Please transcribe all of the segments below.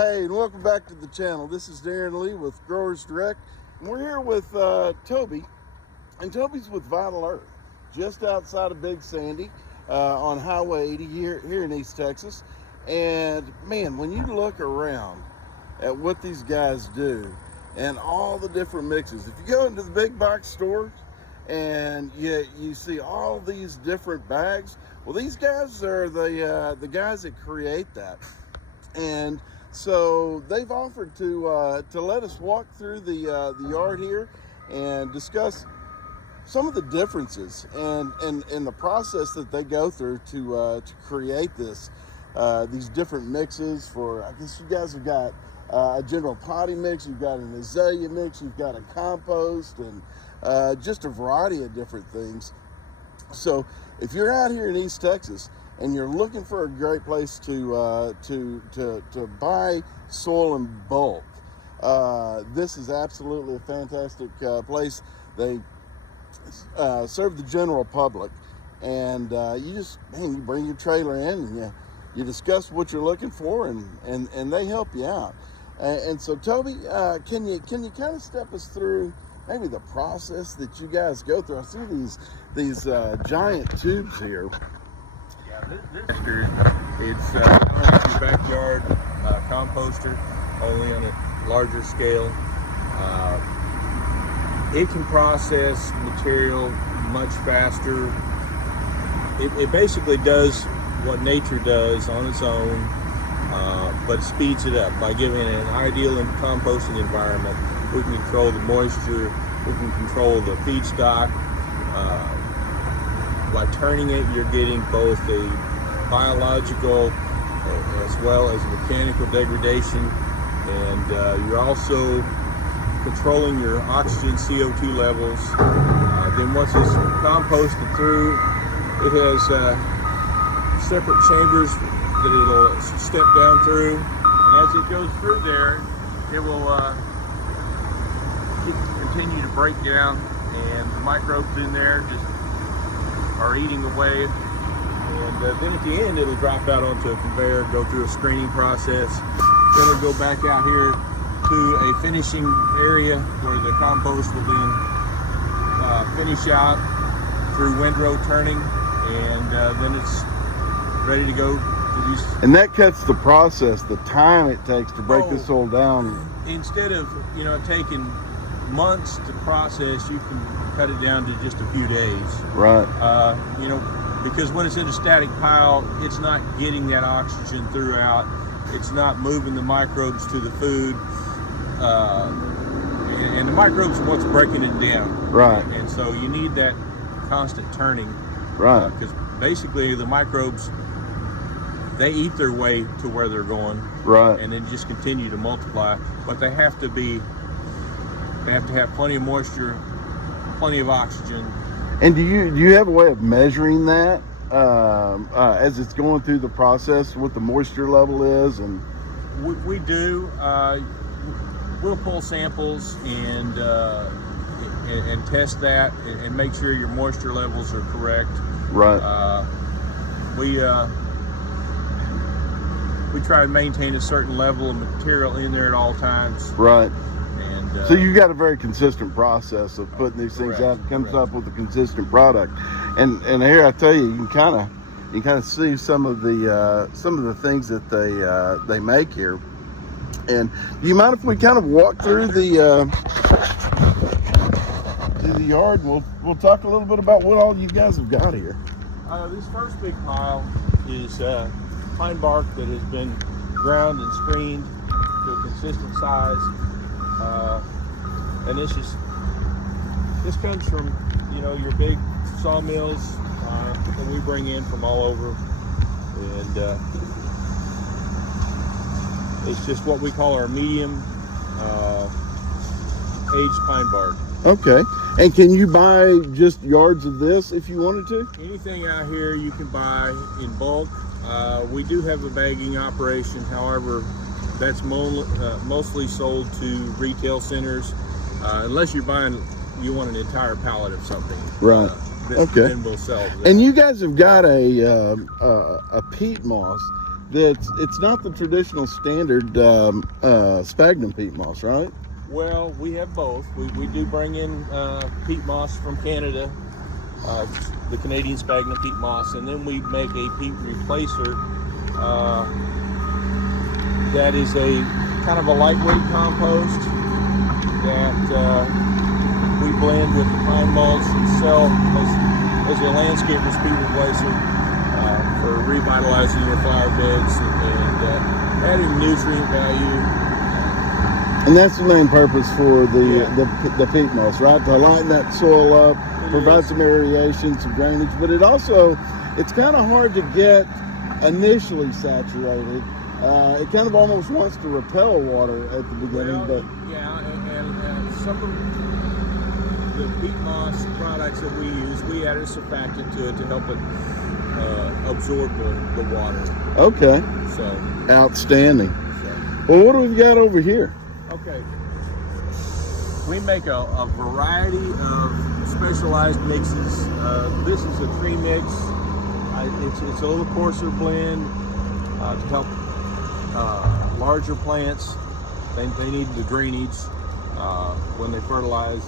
Hey, and welcome back to the channel. This is Darren Lee with Growers Direct. And we're here with Toby, and Toby's with Vital Earth, just outside of Big Sandy on Highway 80 here in East Texas. And man, when you look around at what these guys do and all the different mixes, if you go into the big box stores and you see all these different bags, well, these guys are the guys that create that. And so they've offered to let us walk through the yard here and discuss some of the differences and the process that they go through to create these different mixes. For, I guess you guys have got a general potty mix, you've got an azalea mix, you've got a compost, and just a variety of different things. So if you're out here in East Texas and you're looking for a great place to buy soil in bulk, this is absolutely a fantastic place. They serve the general public, and you bring your trailer in and you discuss what you're looking for, and they help you out. And so, Toby, can you kind of step us through maybe the process that you guys go through? I see these giant tubes here. It's your backyard composter, only on a larger scale. It can process material much faster. It basically does what nature does on its own, but speeds it up by giving it an ideal composting environment. We can control the moisture, we can control the feedstock. By turning it, you're getting both a biological as well as mechanical degradation, and you're also controlling your oxygen CO2 levels. Then once it's composted through, it has separate chambers that it'll step down through, and as it goes through there, it will continue to break down, and the microbes in there just are eating away, and then at the end it'll drop out onto a conveyor, go through a screening process, then it'll go back out here to a finishing area where the compost will then finish out through windrow turning, and then it's ready to go to these. And that cuts the process, the time it takes to break this soil down. Instead of taking months to process, you can cut it down to just a few days. Right. Because when it's in a static pile, it's not getting that oxygen throughout. It's not moving the microbes to the food. And the microbes are what's breaking it down. Right. And so you need that constant turning. Right. Because basically the microbes, they eat their way to where they're going. Right. And then just continue to multiply. But they have to have plenty of moisture, plenty of oxygen. And do you have a way of measuring that as it's going through the process, what the moisture level is? And we do. We'll pull samples and test that and make sure your moisture levels are correct. Right. We try to maintain a certain level of material in there at all times. Right. And so you got a very consistent process of putting these things out. It comes up with a consistent product. And here I tell you, you can kind of see some of the things that they make here. And do you mind if we kind of walk through the yard? We'll talk a little bit about what all you guys have got here. This first big pile is pine bark that has been ground and screened to a consistent size, and this comes from your big sawmills that we bring in from all over, and it's just what we call our medium aged pine bark. Okay. And can you buy just yards of this if you wanted to? Anything out here you can buy in bulk. We do have a bagging operation, however, that's mostly sold to retail centers, unless you want an entire pallet of something. Right. Okay. Then we'll sell that. And you guys have got a peat moss it's not the traditional standard sphagnum peat moss, right? Well, we have both. We do bring in peat moss from Canada, the Canadian sphagnum peat moss, and then we make a peat replacer that is a kind of a lightweight compost that we blend with the pine mulch and sell as a landscaper's peat replacer for revitalizing your flower beds and adding nutrient value. And that's the main purpose for the peat moss, right? To lighten that soil up, provide some aeration, some drainage, but it's kind of hard to get initially saturated. It kind of almost wants to repel water at the beginning, but yeah, and some of the peat moss products that we use, we add a surfactant to it to help it absorb the water. okay, So, outstanding. Well, what do we got over here? okay, we make a variety of specialized mixes. This is a tree mix. It's a little coarser blend to help larger plants. They need the drainage when they fertilize.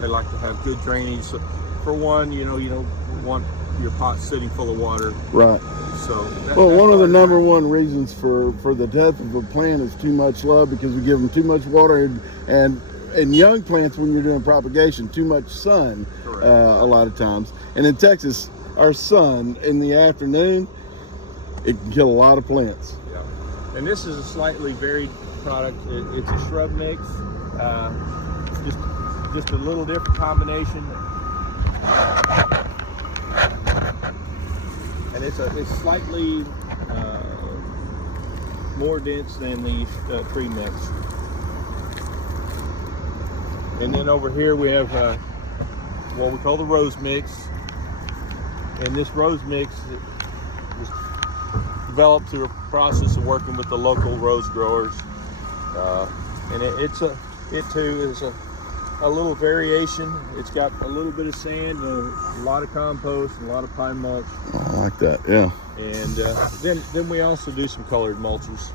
They like to have good drainage. So for one, you don't want your pot sitting full of water. Right. So One of the number one reasons for the death of a plant is too much love, because we give them too much water, and young plants, when you're doing propagation, too much sun a lot of times. And in Texas, our sun in the afternoon, it can kill a lot of plants. Yeah. And this is a slightly varied product. It's a shrub mix, just a little different combination. And it's slightly more dense than the tree mix. And then over here we have what we call the rose mix. And this rose mix was developed through a process of working with the local rose growers. And it too is a little variation. It's got a little bit of sand, and a lot of compost, and a lot of pine mulch. I like that, yeah. And then we also do some colored mulches.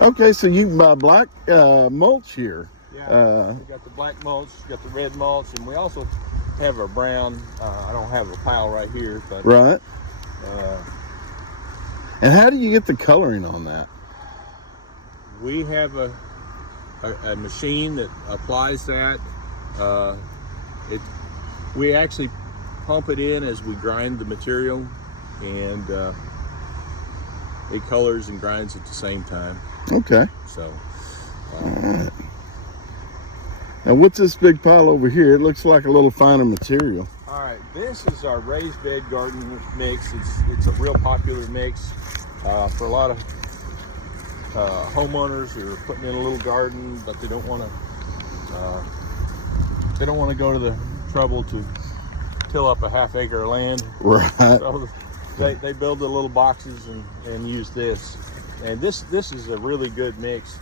Okay, so you buy black mulch here. Yeah, we got the black mulch, got the red mulch, and we also have a brown. I don't have a pile right here, but right. And how do you get the coloring on that? We have a machine that applies that. We actually pump it in as we grind the material, and it colors and grinds at the same time. Okay. So. All right. Now, what's this big pile over here? It looks like a little finer material. All right, this is our raised bed garden mix. It's a real popular mix for a lot of homeowners who are putting in a little garden, but they don't want to go to the trouble to till up a half acre of land. Right. So they build the little boxes and use this. And this is a really good mix.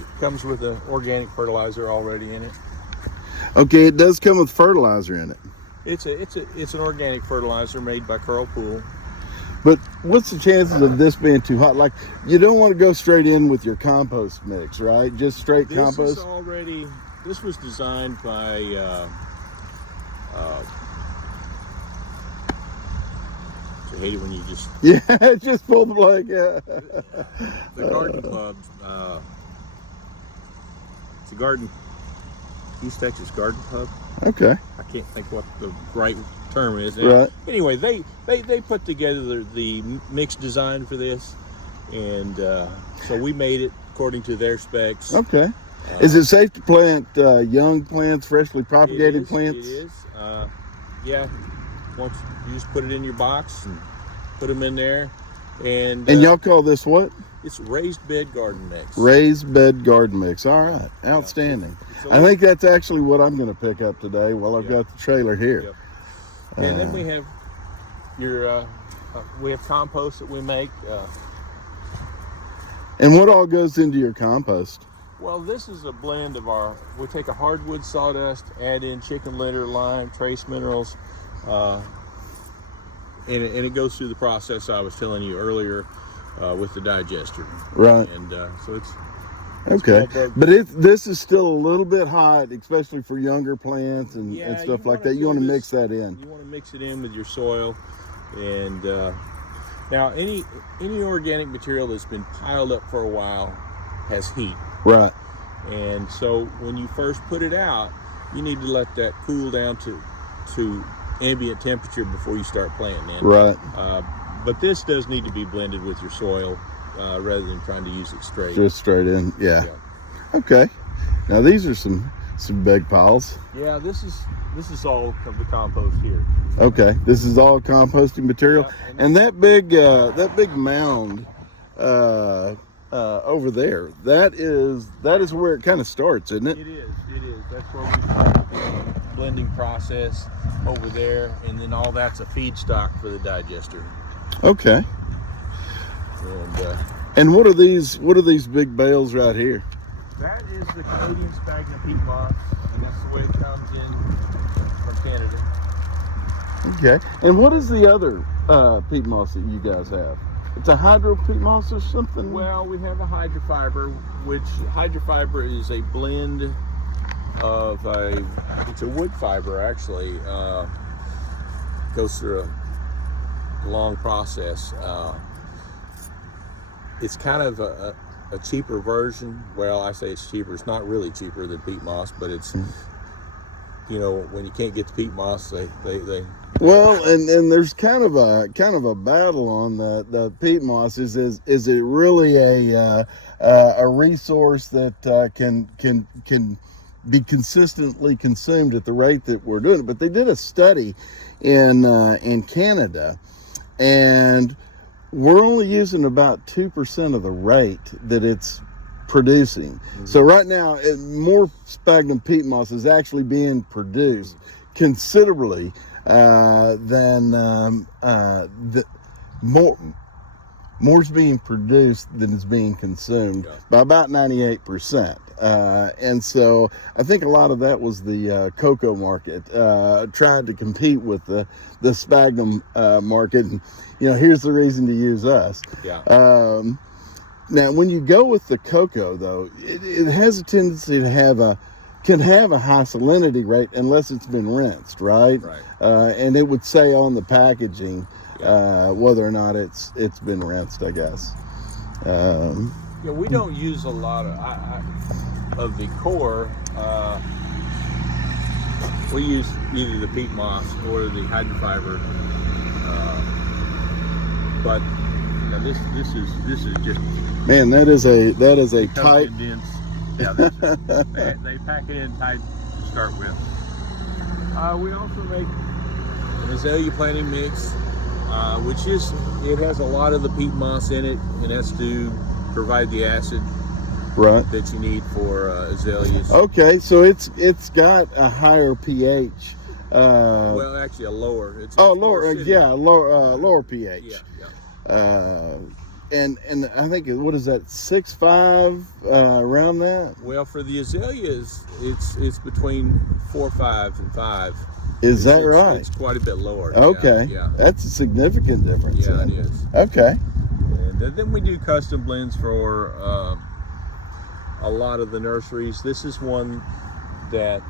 It comes with an organic fertilizer already in it. Okay, it does come with fertilizer in it. It's an organic fertilizer made by Carl Poole. But what's the chances of this being too hot? Like, you don't want to go straight in with your compost mix, right? Just straight compost? This was designed by I hate it when you just... Yeah, just pull the plug, yeah. The garden club, it's a garden, East Texas Garden Club. Okay. I can't think what the right term is. Right. Anyway, they put together the mix design for this, and so we made it according to their specs. Okay. Is it safe to plant young plants, freshly propagated plants? It is. Yeah. Once you just put it in your box and put them in there, and y'all call this what? It's raised bed garden mix. Raised bed garden mix. All right, outstanding. Yeah. I think that's actually what I'm going to pick up today while I've got the trailer here. Yep. And then we have we have compost that we make. And what all goes into your compost? Well, this is a blend of we take a hardwood sawdust, add in chicken litter, lime, trace minerals, and it goes through the process I was telling you earlier with the digester. Right. And so it's okay. well, But this is still a little bit hot, especially for younger plants and stuff like that. You want to mix that in. You want to mix it in with your soil. And now any organic material that's been piled up for a while has heat. Right. And so when you first put it out, you need to let that cool down to ambient temperature before you start planting in. Right. But this does need to be blended with your soil rather than trying to use it straight. Just straight in. Yeah. Okay. Now these are some big piles. Yeah, this is all of the compost here. Okay. This is all composting material. Yeah, and that big mound over there, that is where it kind of starts, isn't it? It is. That's where we start the blending process over there, and then all that's a feedstock for the digester. Okay. And what are these big bales right here? that is the Canadian sphagnum peat moss, and that's the way it comes in from Canada. Okay. And what is the other peat moss that you guys have? It's a hydro peat moss or something? Well, we have a hydrofiber, which hydrofiber is a blend of it's a wood fiber actually. Goes through a long process. It's kind of a cheaper version. Well, I say it's cheaper. It's not really cheaper than peat moss, but it's, you know, when you can't get the peat moss, they well, and there's kind of a battle on the peat moss. Is it really a resource that can be consistently consumed at the rate that we're doing it? But they did a study in Canada, and we're only using about 2% of the rate that it's producing. Mm-hmm. So right now, more sphagnum peat moss is actually being produced considerably than more's being produced than is being consumed by about 98%. And so I think a lot of that was the cocoa market tried to compete with the sphagnum market. And, you know, here's the reason to use us. Yeah. Now, when you go with the cocoa, though, it has a tendency to can have a high salinity rate unless it's been rinsed, right? Right. And it would say on the packaging whether or not it's been rinsed, I guess. Yeah, we don't use a lot of the core. We use either the peat moss or the hydrofiber. But you know, this is just, man, that is a tight condensed. Yeah, they pack it in tight to start with. We also make an azalea planting mix, which it has a lot of the peat moss in it, and that's to provide the acid that you need for azaleas. Okay, so it's got a higher pH. Well, actually a lower. Lower pH. Yeah. And I think, what is that, 6.5 around that? Well, for the azaleas, it's between 4.5 and 5. Is that right? It's quite a bit lower. Okay. Yeah. That's a significant difference. Yeah, then. it is. Okay. And then we do custom blends for a lot of the nurseries. This is one that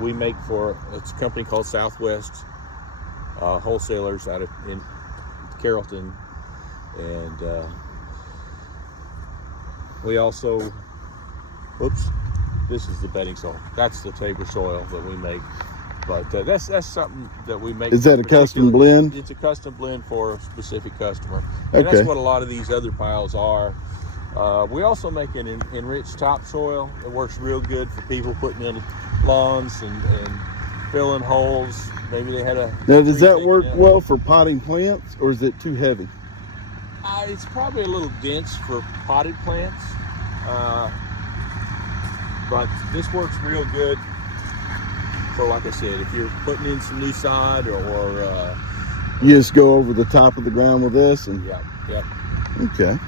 we make for, it's a company called Southwest Wholesalers out in Carrollton. And we also, this is the bedding soil. That's the table soil that we make. But that's something that we make. Is that a custom blend? It's a custom blend for a specific customer. And that's what a lot of these other piles are. We also make an enriched topsoil. It works real good for people putting in lawns and filling holes. Maybe they had a... Now, does that work well for potting plants, or is it too heavy? It's probably a little dense for potted plants, but this works real good for, like I said, if you're putting in some new sod or you just go over the top of the ground with this and yeah. Okay.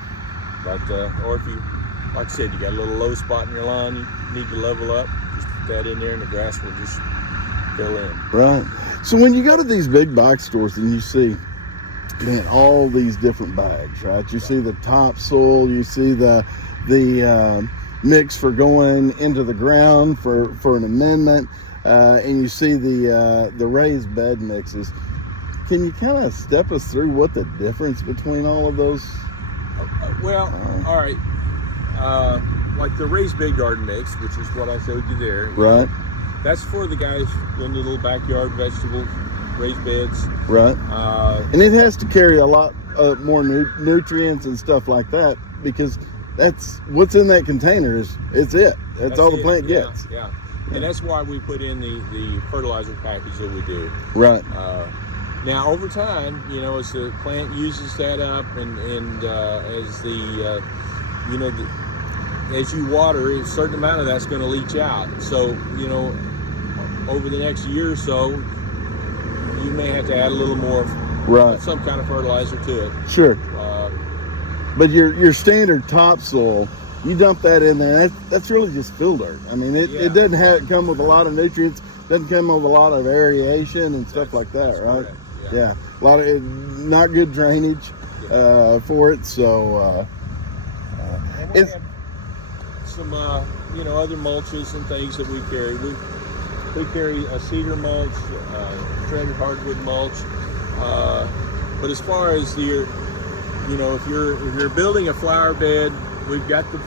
But or if you, like I said, you got a little low spot in your lawn you need to level up, just put that in there and the grass will just fill in. Right. So when you go to these big box stores and you see, man, all these different bags, right? You see the topsoil, you see the mix for going into the ground for an amendment, and you see the raised bed mixes. Can you kind of step us through what the difference between all of those? Well, all right. Like the raised bed garden mix, which is what I showed you there. Right. That's for the guys in the little backyard vegetable raised beds. Right. And it has to carry a lot more nutrients and stuff like that, because that's what's in that container. That's all the plant gets. Yeah. And that's why we put in the fertilizer package that we do. Right. Now, over time, as the plant uses that up, and as as you water, a certain amount of that's going to leach out. So, over the next year or so, you may have to add a little more, some kind of fertilizer to it. Sure. But your standard topsoil, you dump that in there. That's really just fill dirt. I mean, it doesn't come with a lot of nutrients. Doesn't come with a lot of aeration and stuff like that, right? Correct. Yeah, a lot of not good drainage for it. So and we have some other mulches and things that we carry. We carry a cedar mulch, shredded hardwood mulch. But as far as if you're building a flower bed, we've got the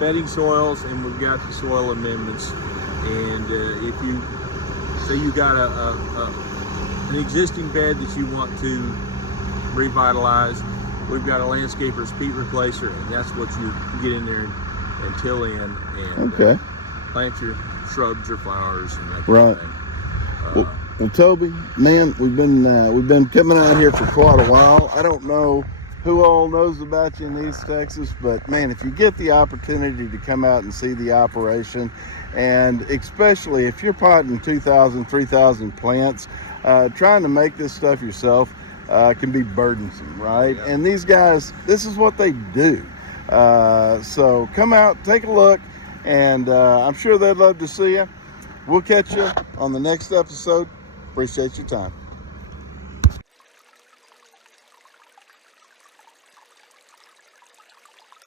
bedding soils, and we've got the soil amendments. And if you say you got an existing bed that you want to revitalize, we've got a landscaper's peat replacer, and that's what you get in there and till in and plant your shrubs or flowers and that kind of thing. Well, Toby, man, we've been coming out here for quite a while. I don't know who all knows about you in East Texas, but man, if you get the opportunity to come out and see the operation, and especially if you're potting 2,000, 3,000 plants, trying to make this stuff yourself can be burdensome, right? Yeah. And these guys, this is what they do. So come out, take a look, and I'm sure they'd love to see you. We'll catch you on the next episode. Appreciate your time.